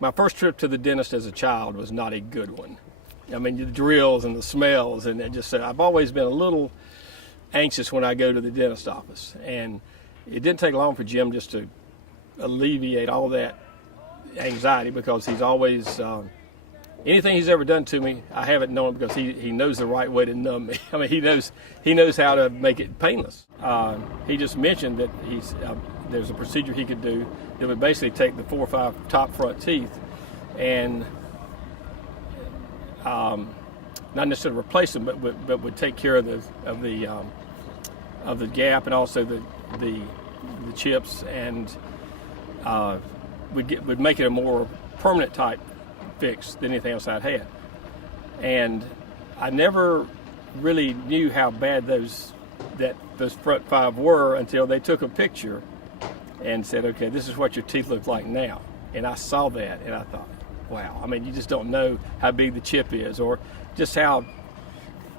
my first trip to the dentist as a child was not a good one. I mean, the drills and the smells, and it just I've always been a little anxious when I go to the dentist office. And it didn't take long for Jim just to alleviate all that anxiety, because he's always, anything he's ever done to me, I haven't known, because he knows the right way to numb me. I mean, he knows how to make it painless. He just mentioned that there's a procedure he could do that would basically take the 4 or 5 top front teeth and not necessarily replace them, but would take care of the gap, and also the chips, and would make it a more permanent type fix than anything else I'd had. And I never really knew how bad those front 5 were until they took a picture and said, okay, this is what your teeth look like now. And I saw that and I thought, wow. I mean, you just don't know how big the chip is, or just how,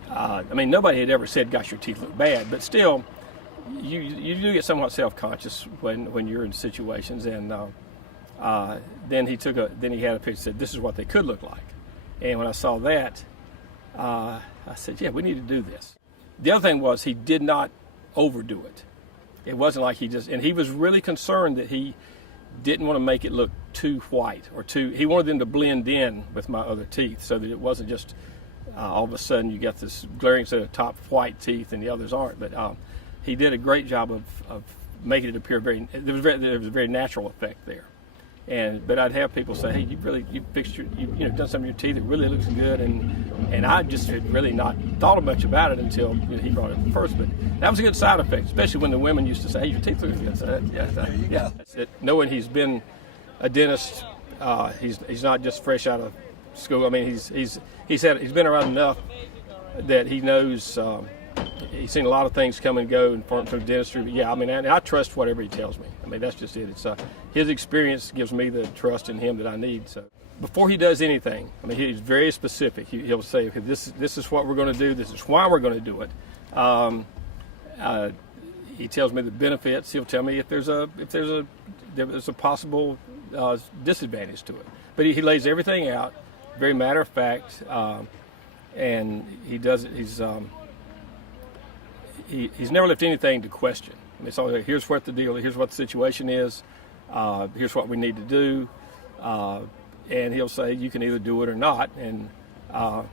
I mean, nobody had ever said, gosh, your teeth look bad, but still, you do get somewhat self-conscious when you're in situations. And then he had a picture and said, this is what they could look like. And when I saw that, I said, yeah, we need to do this. The other thing was, he did not overdo it. It wasn't like and he was really concerned that he didn't want to make it look too white he wanted them to blend in with my other teeth, so that it wasn't just all of a sudden you got this glaring set of top white teeth and the others aren't. But he did a great job of making it appear there was a very natural effect there. But I'd have people say, hey, you fixed you've done some of your teeth, it really looks good, and I just had really not thought much about it until he brought it up first. But that was a good side effect, especially when the women used to say, hey, your teeth look good. So yeah. Knowing he's been a dentist, he's not just fresh out of school. I mean, he's been around enough that he knows. He's seen a lot of things come and go in terms of dentistry. But yeah, I mean, I trust whatever he tells me. I mean, that's just it. It's his experience gives me the trust in him that I need. So before he does anything, I mean, he's very specific. He'll say, okay, this is what we're going to do. This is why we're going to do it. He tells me the benefits. He'll tell me if there's a possible disadvantage to it. But he lays everything out, very matter of fact, and he does it. He's never left anything to question. I mean, it's always like, here's what the deal, here's what the situation is, here's what we need to do, and he'll say you can either do it or not. And I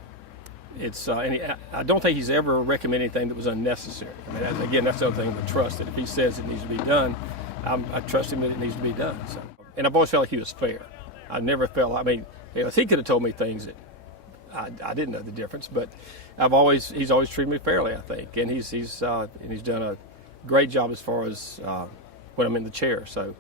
don't think he's ever recommended anything that was unnecessary. I mean, again, that's the other thing with trust, that if he says it needs to be done, I trust him that it needs to be done. So, and I've always felt like he was fair. I never felt, I mean, he could have told me things that I didn't know the difference, but he's always treated me fairly, I think, and he's done a great job as far as when I'm in the chair. So